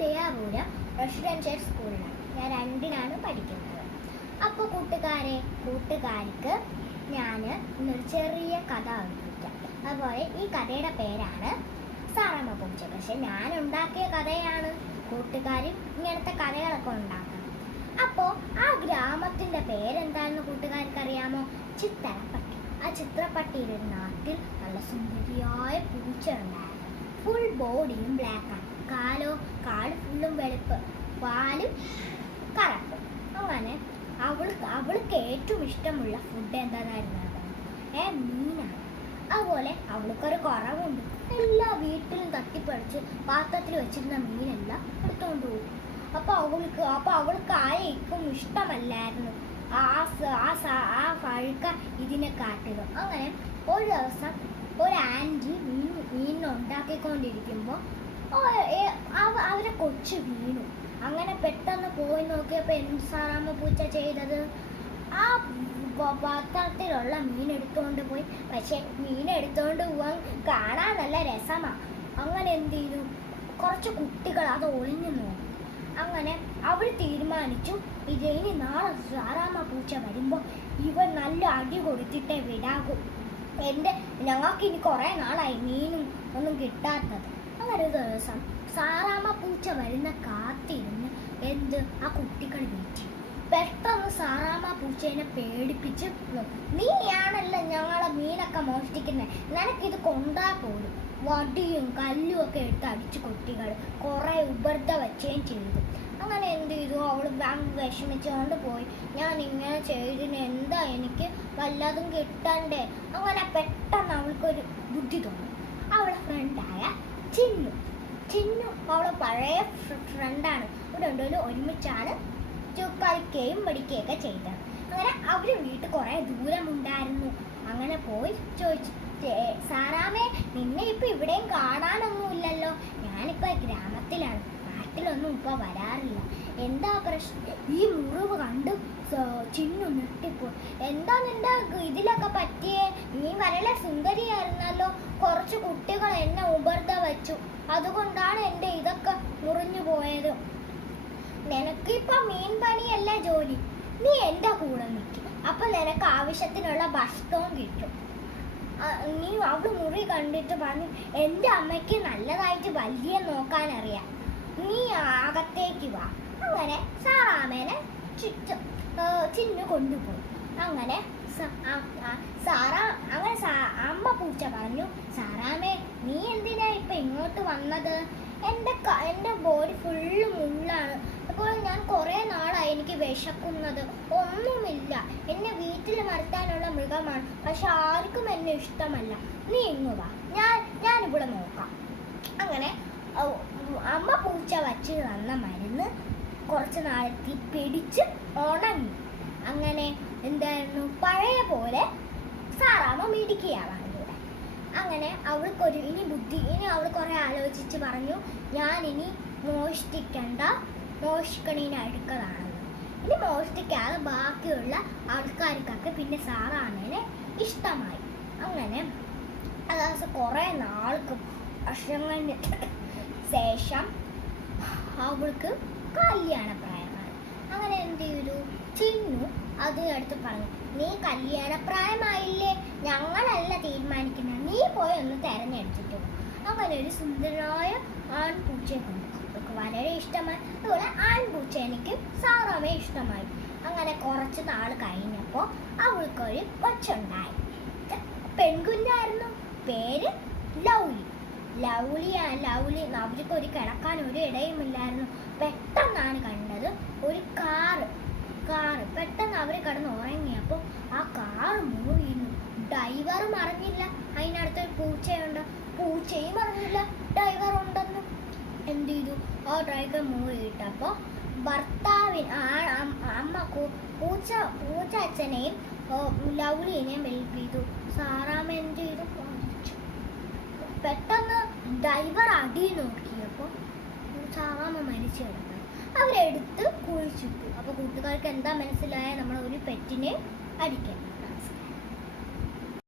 Dayapuram residential സ്കൂളിലാണ്. ഞാൻ 2ാണ് പഠിക്കുന്നത്. അപ്പോൾ കൂട്ടുകാർക്ക് ഞാൻ ഇന്നൊരു ചെറിയ കഥ അവതരിപ്പിക്കാം. അതുപോലെ ഈ കഥയുടെ പേരാണ് സാറാമ്മ പൂച്ച. പക്ഷെ ഞാൻ ഉണ്ടാക്കിയ കഥയാണ്. കൂട്ടുകാർ ഇങ്ങനത്തെ കഥകളൊക്കെ ഉണ്ടാക്കണം. അപ്പോൾ ആ ഗ്രാമത്തിൻ്റെ പേരെന്താണെന്ന് കൂട്ടുകാർക്ക് അറിയാമോ? ചിത്രപ്പട്ടി. ആ ചിത്രപ്പട്ടിയുടെ നാട്ടിൽ നല്ല സുന്ദരിയായ പൂച്ച ഉണ്ടായിരുന്നു. ഫുൾ ബോഡിയും ബ്ലാക്കാണ്. കാല് ഫുള്ളും വെളുപ്പ്, പാലും കറുപ്പ്. അങ്ങനെ അവൾക്ക് ഏറ്റവും ഇഷ്ടമുള്ള ഫുഡ് എന്താണെന്നായിരുന്നു? മീനാണ്. അതുപോലെ അവൾക്കൊരു കുറവുണ്ട്. എല്ലാ വീട്ടിലും തട്ടിപ്പറിച്ച് പാത്രത്തിൽ വെച്ചിരുന്ന മീനെല്ലാം എടുത്തുകൊണ്ട് പോകും. അപ്പോൾ അവൾക്ക് ആരെയും ഇഷ്ടമല്ലായിരുന്നു ആ പഴുക്ക ഇതിനെ കാട്ടിലും. അങ്ങനെ ഒരു ദിവസം ഒരു ആൻറ്റി മീൻ ഉണ്ടാക്കിക്കൊണ്ടിരിക്കുമ്പോൾ അവരെ കൊച്ചു വീണു. അങ്ങനെ പെട്ടെന്ന് പോയി നോക്കിയപ്പോൾ എന്ത് സാറാമ്മ പൂച്ച ചെയ്തത്? ആ പാത്രത്തിലുള്ള മീൻ എടുത്തുകൊണ്ട് പോയി. പക്ഷെ മീൻ എടുത്തുകൊണ്ട് പോകാൻ കാണാൻ നല്ല രസമാണ്. അങ്ങനെ എന്ത് ചെയ്തു? കുറച്ച് കുട്ടികൾ അത് ഒളിഞ്ഞു നോക്കി. അങ്ങനെ അവർ തീരുമാനിച്ചു, ഇനി നാളെ സാറാമ്മ പൂച്ച വരുമ്പോൾ ഇവൻ നല്ല അടി കൊടുത്തിട്ടേ വിടാകും. ഞങ്ങൾക്ക് ഇനി കുറേ നാളായി മീനും ഒന്നും കിട്ടാത്തത്. അങ്ങനെ ഒരു ദിവസം സാറാമ്മ പൂച്ച വരുന്ന കാത്തിരുന്ന് ആ കുട്ടികൾ വീട്ടി. പെട്ടെന്ന് സാറാമ്മ പൂച്ചേനെ പേടിപ്പിച്ച്, നീയാണല്ലോ ഞങ്ങളെ മീനൊക്കെ മോഷ്ടിക്കുന്നത്, നിനക്കിത് കൊണ്ടാ പോലും. വടിയും കല്ലും ഒക്കെ എടുത്ത് അടിച്ച് കുട്ടികൾ കുറേ ഉപർദ്ധ വച്ചുകയും ചെയ്തു. അങ്ങനെ എന്ത് ചെയ്തു? അവൾ വിഷമിച്ചുകൊണ്ട് പോയി. ഞാൻ ഇങ്ങനെ ചെയ്തിന് എന്താ, എനിക്ക് വല്ലതും കിട്ടണ്ടേ? അങ്ങനെ പെട്ടെന്ന് അവൾക്കൊരു ബുദ്ധി തോന്നി. അവളെ ഫ്രണ്ടായ ചിന്നു അവളെ പഴയ ഫ്രണ്ടാണ്. രണ്ടുപേരും ഒരുമിച്ചാണ് കളിക്കുകയും പഠിക്കുകയൊക്കെ ചെയ്തത്. അങ്ങനെ അവർ വീട്ടിൽ കുറേ ദൂരമുണ്ടായിരുന്നു. അങ്ങനെ പോയി ചോദിച്ചു, സാറാമ്മേ, നിന്നെ ഇപ്പം ഇവിടെയും കാണാനൊന്നുമില്ലല്ലോ. ഞാനിപ്പോൾ ഗ്രാമത്തിലാണ്, നാട്ടിലൊന്നും ഇപ്പോൾ വരാറില്ല. എന്താ പ്രശ്നം? ഈ മുറിവ് കണ്ട് ചിന്നു ഞെട്ടിപ്പോയി. എന്താ നിന്റെ ഇതിലൊക്കെ പറ്റിയേ? നീ വളരെ സുന്ദരിയായിരുന്നല്ലോ. കുറച്ച് കുട്ടികൾ എന്നെ ഉപർദ്ധ വെച്ചു, അതുകൊണ്ടാണ് എൻ്റെ ഇതൊക്കെ മുറിഞ്ഞു പോയത്. നിനക്കിപ്പോൾ മീൻ പണിയല്ല ജോലി, നീ എൻ്റെ കൂടെ നിൽക്കും. അപ്പം നിനക്ക് ആവശ്യത്തിനുള്ള ഭക്ഷണവും കിട്ടും. നീ അവൾ മുറി കണ്ടിട്ട് പറഞ്ഞു, എൻ്റെ അമ്മയ്ക്ക് നല്ലതായിട്ട് വലിയ നോക്കാനറിയാം, നീ അകത്തേക്ക് വാ. അങ്ങനെ സാറാമ്മേനെ ചിന്നു കൊണ്ടുപോയി. അങ്ങനെ അമ്മ പൂച്ച പറഞ്ഞു, സാറാമ്മേ, നീ എന്തിനാ ഇപ്പം ഇങ്ങോട്ട് വന്നത്? എൻ്റെ ബോഡി ഫുള്ള് മുള്ളാണ്. അപ്പോൾ ഞാൻ കുറേ നാളായി എനിക്ക് വിശക്കുന്നത്. ഒന്നുമില്ല, എന്നെ വീട്ടിൽ വളർത്താനുള്ള മൃഗമാണ്. പക്ഷെ ആർക്കും എന്നെ ഇഷ്ടമല്ല. നീ ഇങ്ങ് വാ, ഞാനിവിടെ നോക്കാം. അങ്ങനെ അമ്മ പൂച്ച വച്ച് തന്ന മരുന്ന് കുറച്ച് നാളെത്തി പിടിച്ച് ഉണങ്ങി. അങ്ങനെ എന്തായിരുന്നു, പഴയ പോലെ സാറാമ്മ മിടിക്കുകയാണ് ഇവിടെ. അങ്ങനെ അവൾക്കൊരു ഇനി അവൾ കുറേ ആലോചിച്ച് പറഞ്ഞു, ഞാനിനി മോഷ്ടിക്കണീന് അടുക്കലാണെന്ന്. ഇനി മോഷ്ടിക്കാതെ ബാക്കിയുള്ള ആൾക്കാർക്കൊക്കെ പിന്നെ സാറാമ്മേനെ ഇഷ്ടമായി. അങ്ങനെ അതായത് കുറേ വർഷങ്ങൾക്ക് ശേഷം അവൾക്ക് കല്യാണപ്രായമാണ്. അങ്ങനെ എന്ത് ചെയ്തു? ചിന്നു അതിനടുത്ത് പറഞ്ഞു, നീ കല്യാണപ്രായമായില്ലേ, ഞങ്ങളല്ല തീരുമാനിക്കുന്നത്, നീ പോയി ഒന്ന് തിരഞ്ഞെടുത്തിട്ട് പോകും. അങ്ങനെ ഒരു സുന്ദരമായ ആൺപൂച്ചയെ കണ്ടു. അവൾക്ക് വളരെ ഇഷ്ടമായി. അതുപോലെ ആൺപൂച്ച എനിക്ക് സാറാമ്മയെ ഇഷ്ടമായി. അങ്ങനെ കുറച്ച് നാൾ കഴിഞ്ഞപ്പോൾ അവൾക്കൊരു കൊച്ചുണ്ടായി. പെൺകുഞ്ഞായിരുന്നു. പേര് ലൗലി. അവർക്കൊരു കിടക്കാൻ ഒരു ഇടയുമില്ലായിരുന്നു. പെട്ടെന്നാണ് കണ്ടത് ഒരു കാറ്. പെട്ടെന്ന് അവർ കിടന്ന് ഉറങ്ങിയപ്പോൾ ആ കാറ് മൂവിയിരുന്നു. ഡ്രൈവറും അറിഞ്ഞില്ല അതിനടുത്തൊരു പൂച്ചയുണ്ട്. പൂച്ചയും അറിഞ്ഞില്ല ഡ്രൈവർ ഉണ്ടെന്ന്. എന്ത് ചെയ്തു? ആ ഡ്രൈവർ മൂവിയിട്ടപ്പോൾ പൂച്ച അച്ഛനെയും ലൗലിനെയും വെൽപ്പിച്ചു. സാറാമ്മ എന്ത് ചെയ്തു? പെട്ടെന്ന് ഡ്രൈവർ അടി നോക്കിയപ്പോൾ സാറാമ്മ മരിച്ചു കിടന്നു. അവരെടുത്ത് കുഴിച്ചിട്ടു. അപ്പോൾ കൂട്ടുകാർക്ക് എന്താ മനസ്സിലായ, നമ്മൾ ഒരു പെറ്റിനെ അടിക്കണം.